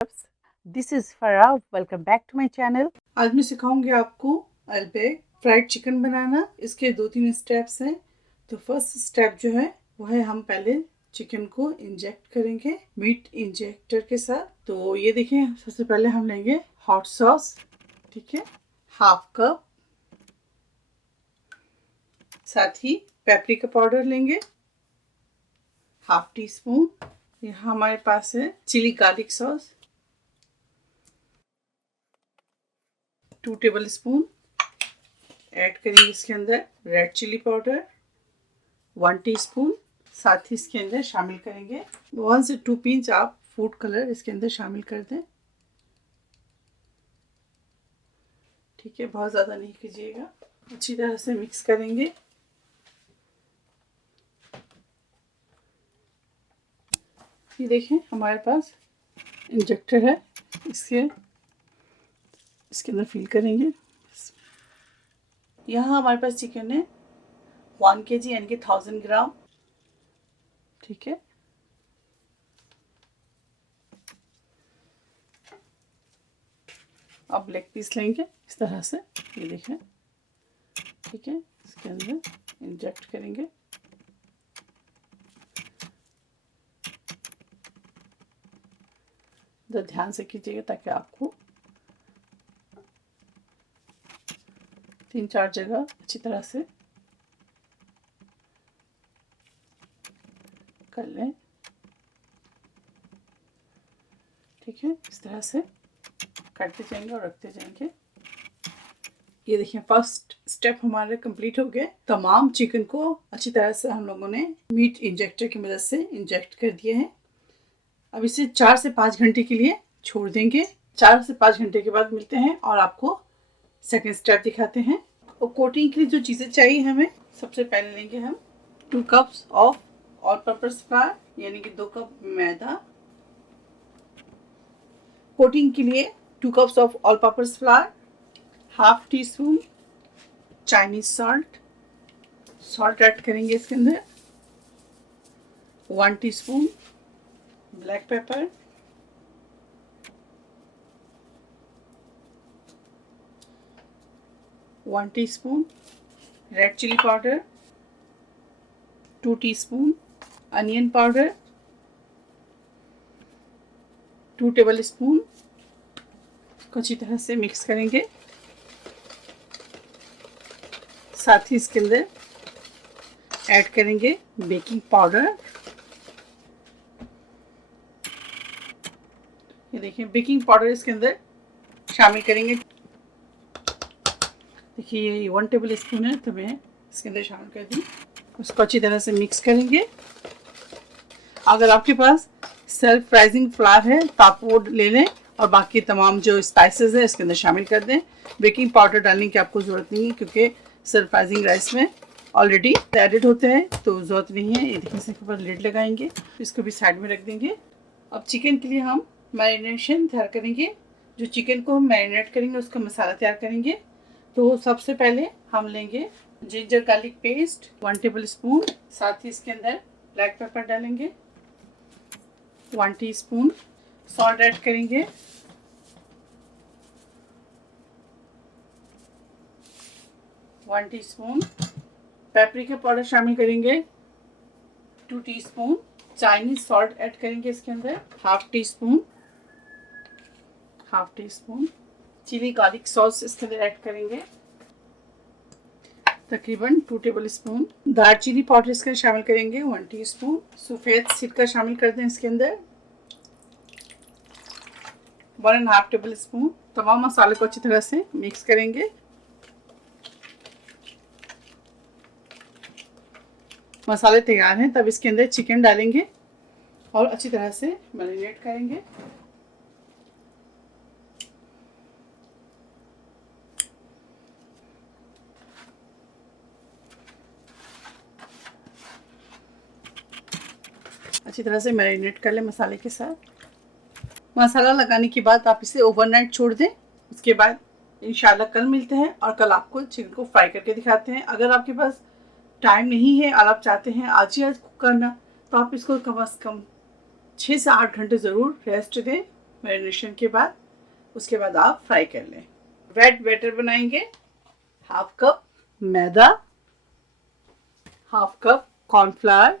This is Farah, welcome back to my channel. आज मैं सिखाऊंगी आपको अल्पेक फ्राइड चिकन बनाना। इसके 2-3 स्टेप्स हैं। तो फर्स्ट स्टेप जो है वो है हम पहले चिकन को इंजेक्ट करेंगे मीट इंजेक्टर के साथ। तो ये देखिए, सबसे पहले हम लेंगे हॉट सॉस, ठीक है, हाफ कप, साथ ही पेपरिका पाउडर लेंगे हाफ टी स्पून। यहाँ हमारे पास है chilli garlic sauce 2 tablespoon. Add करेंगे इसके अंदर रेड चिली पाउडर 1 टीस्पून। साथ ही इसके अंदर शामिल करेंगे 1 से 2 पिंच आप फूड कलर इसके अंदर शामिल कर दें, ठीक है, बहुत ज़्यादा नहीं कीजिएगा। अच्छी तरह से मिक्स करेंगे। ये देखें, हमारे पास इंजेक्टर है, इसके अंदर फिल करेंगे। यहाँ हमारे पास चिकन है 1 kg यानी कि 1000 ग्राम, ठीक है। अब लेग पीस लेंगे इस तरह से, ये देखें, ठीक है, इसके अंदर इंजेक्ट करेंगे। तो ध्यान से कीजिएगा ताकि आपको 3-4 जगह अच्छी तरह से कर लें, ठीक है। इस तरह से काटते जाएंगे और रखते जाएंगे। ये देखिए, फर्स्ट स्टेप हमारे कंप्लीट हो गए। तमाम चिकन को अच्छी तरह से हम लोगों ने मीट इंजेक्टर की मदद से इंजेक्ट कर दिए हैं। अब इसे 4 से 5 घंटे के लिए छोड़ देंगे। 4 से 5 घंटे के बाद मिलते हैं और आपको सेकेंड स्टेप दिखाते हैं। और कोटिंग के लिए जो चीज़ें चाहिए हमें, सबसे पहले लेंगे हम 2 cups of all purpose flour यानी कि 2 कप मैदा। कोटिंग के लिए 2 cups of all purpose flour, half teaspoon Chinese salt add करेंगे इसके अंदर, 1 teaspoon black pepper, 1 teaspoon red chilli powder, 2 teaspoon onion powder, 2 tablespoon. अच्छी तरह से मिक्स करेंगे। साथ ही इसके अंदर ऐड करेंगे बेकिंग पाउडर। ये देखिए, बेकिंग पाउडर इसके अंदर शामिल करेंगे। देखिए, ये 1 टेबल स्पून है तो मैं इसके अंदर शामिल कर दी। उसको अच्छी तरह से मिक्स करेंगे। अगर आपके पास सेल्फ राइजिंग फ्लावर है तो आप वो ले लें और बाकी तमाम जो स्पाइसेस है इसके अंदर शामिल कर दें। बेकिंग पाउडर डालने की आपको ज़रूरत नहीं है क्योंकि सेल्फ राइजिंग राइस में ऑलरेडी एडेड होते हैं, तो ज़रूरत नहीं है। ये देखिए, इसके ऊपर लिड लगाएंगे, इसको भी साइड में रख देंगे। अब चिकन के लिए हम मैरिनेशन तैयार करेंगे। जो चिकन को हम मैरिनेट करेंगे उसका मसाला तैयार करेंगे। तो सबसे पहले हम लेंगे ginger garlic paste 1 table spoon. साथ ही इसके अंदर ब्लैक पेपर डालेंगे 1 टीस्पून। सॉल्ट ऐड करेंगे 1 टीस्पून। पेपरिका पाउडर शामिल करेंगे 2 टीस्पून। चाइनीज सॉल्ट ऐड करेंगे इसके अंदर half teaspoon. Chilli garlic sauce इसके अंदर ऐड करेंगे तकरीबन 2 टेबल स्पून। दालचीनी पाउडर इसके अंदर शामिल करेंगे 1 टीस्पून। सफ़ेद सिरका शामिल कर दें इसके अंदर 1.5 टेबल स्पून। तमाम मसाले को अच्छी तरह से मिक्स करेंगे। मसाले तैयार हैं, तब इसके अंदर चिकन डालेंगे और अच्छी तरह से मैरिनेट करेंगे। अच्छी तरह से मैरिनेट कर लें मसाले के साथ। मसाला लगाने के बाद आप इसे ओवरनाइट छोड़ दें। उसके बाद इंशाल्लाह कल मिलते हैं और कल आपको चिकन को फ्राई करके दिखाते हैं। अगर आपके पास टाइम नहीं है और आप चाहते हैं आज ही आज कुक करना, तो आप इसको कम से कम 6 से 8 घंटे ज़रूर रेस्ट दें। मैरिनेशन के बाद। उसके बाद आप फ्राई कर लें। वेट बैटर बनाएंगे। हाफ कप मैदा, हाफ कप कॉर्नफ्लावर,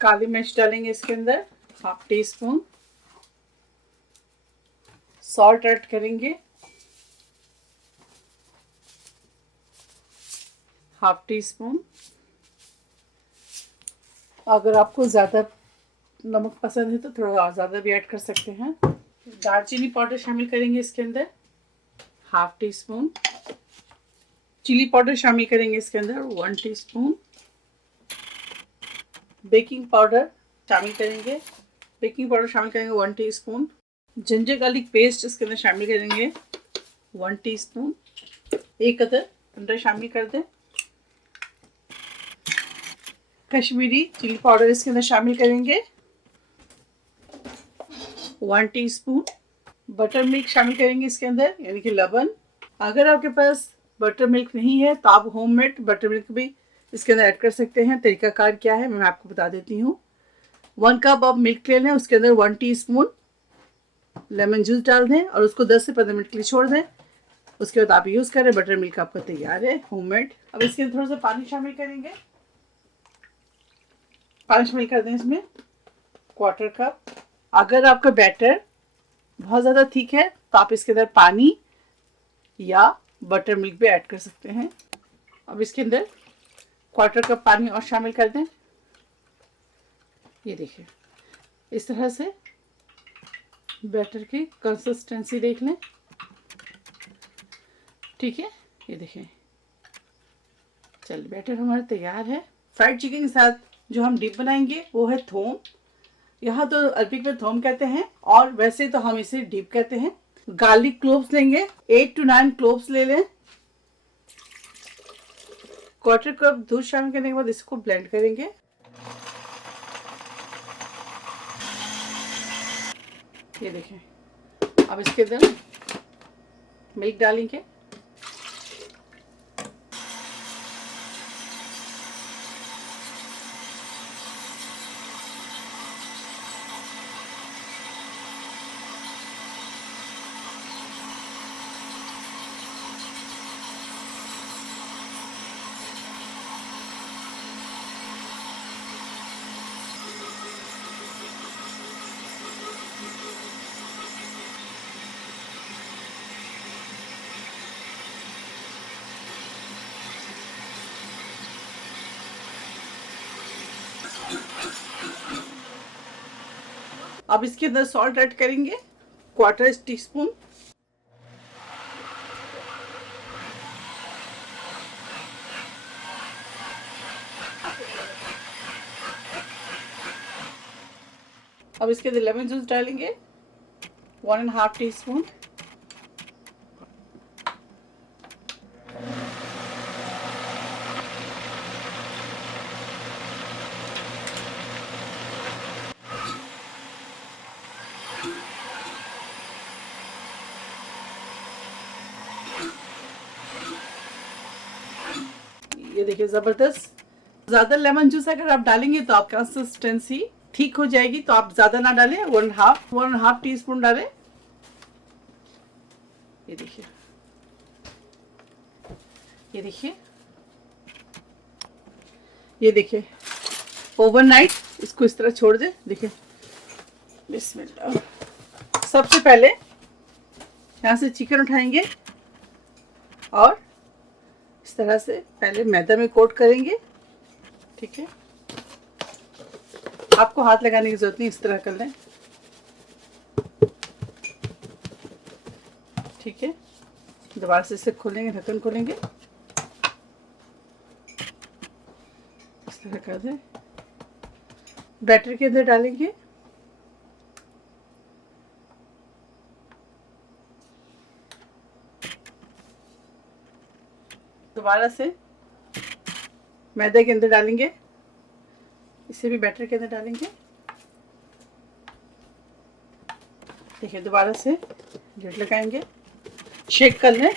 काली मिर्च डालेंगे इसके अंदर, half tea spoon salt add करेंगे, हाफ टी स्पून। अगर आपको ज़्यादा नमक पसंद है तो थोड़ा ज़्यादा भी ऐड कर सकते हैं। दालचीनी पाउडर शामिल करेंगे इसके अंदर, half teaspoon. Chilli powder शामिल करेंगे इसके अंदर, 1 टीस्पून। बेकिंग पाउडर शामिल करेंगे, 1 टीस्पून। जिंजर गार्लिक पेस्ट इसके अंदर शामिल करेंगे, 1 टीस्पून। एक अदर अंदर शामिल कर दें। कश्मीरी चिली पाउडर इसके अंदर शामिल करेंगे, 1 टीस्पून। बटर मिल्क शामिल करेंगे इसके अंदर, यानी कि लबन। अगर आपके पास बटर मिल्क नहीं है तो आप होममेड बटर मिल्क भी इसके अंदर ऐड कर सकते हैं। तरीकाकार क्या है मैं आपको बता देती हूँ। 1 कप आप मिल्क ले लें, उसके अंदर 1 टीस्पून लेमन जूस डाल दें और उसको 10 से 15 मिनट के लिए छोड़ दें। उसके बाद आप यूज़ करें, बटर मिल्क आपका तैयार है होममेड। अब इसके अंदर थोड़ा सा पानी शामिल करेंगे। पानी शामिल कर दें इसमें, 1/4 कप। अगर आपका बैटर बहुत ज़्यादा थिक है तो आप इसके अंदर पानी या बटर मिल्क भी ऐड कर सकते हैं। अब इसके अंदर 1/4 कप पानी और शामिल कर दें। ये देखिए, इस तरह से बैटर की कंसिस्टेंसी देख लें। ठीक है, ये देखिए, चलिए बैटर हमारा तैयार है। फ्राइड चिकन के साथ जो हम डिप बनाएंगे वो है थोम। यहाँ तो अरबिक में थोम कहते हैं और वैसे तो हम इसे डिप कहते हैं। गार्लिक क्लोव्स लेंगे, 8 to 9 क्लोव्स ले लें। 1/4 कप दूध शामिल करने के बाद इसको ब्लेंड करेंगे। ये देखें, अब इसके अंदर मिल्क डालेंगे। अब इसके अंदर सॉल्ट ऐड करेंगे, 1/4 टीस्पून। अब इसके अंदर लेमन जूस डालेंगे, 1.5 टीस्पून। ये देखिए, जबरदस्त। ज्यादा लेमन जूस अगर आप डालेंगे तो आपका कंसिस्टेंसी ठीक हो जाएगी, तो आप ज्यादा ना डालें, 1.5 टीस्पून डालें। ये देखिए, ये देखिए, ये देखिए, ओवरनाइट इसको इस तरह छोड़ दें। देखिए, बिस्मिल्लाह। सबसे पहले यहाँ से चिकन उठाएंगे और इस तरह से पहले मैदा में कोट करेंगे। ठीक है, आपको हाथ लगाने की जरूरत नहीं, इस तरह कर लें। ठीक है, दोबारा से इसे खोलेंगे, ढक्कन खोलेंगे, इस तरह कर दें। बैटर के अंदर डालेंगे, दोबारा से मैदे के अंदर डालेंगे, इसे भी बैटर के अंदर डालेंगे। देखिए, दोबारा से लिड लगाएंगे, शेक कर लें।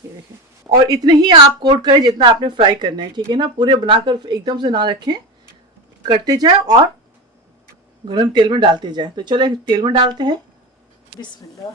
ये देखिए, और इतने ही आप कोट करें जितना आपने फ्राई करना है, ठीक है ना। पूरे बनाकर एकदम से ना रखें, करते जाए और गरम तेल में डालते जाए। तो चलो तेल में डालते हैं। बिस्मिल्लाह।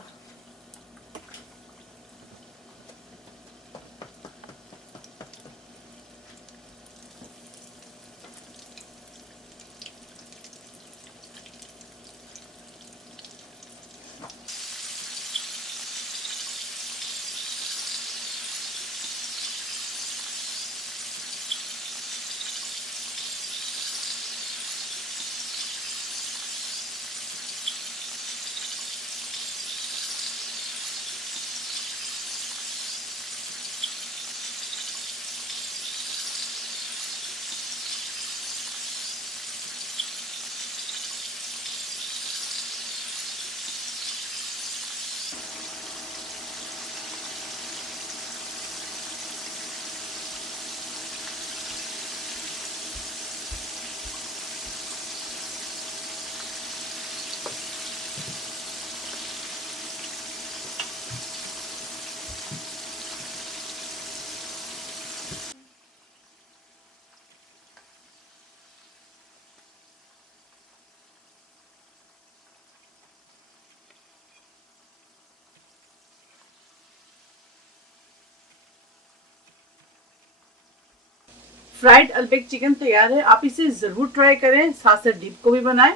फ्राइड अल्पेक चिकन तैयार है। आप इसे ज़रूर ट्राई करें, साथ साथ डिप को भी बनाएं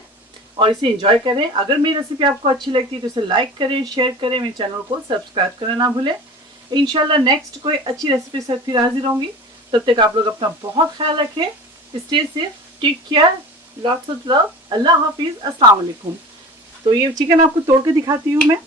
और इसे एंजॉय करें। अगर मेरी रेसिपी आपको अच्छी लगती है तो इसे लाइक करें, शेयर करें, मेरे चैनल को सब्सक्राइब करना ना भूलें। इंशाल्लाह नेक्स्ट कोई अच्छी रेसिपी से फिर हाजिर होंगी। तब तक आप लोग अपना बहुत ख्याल रखें। Stay safe, take care, lots of love. Allah हाफिज़, अस्सलाम वालेकुम। तो ये चिकन आपको तोड़ के दिखाती हूँ मैं।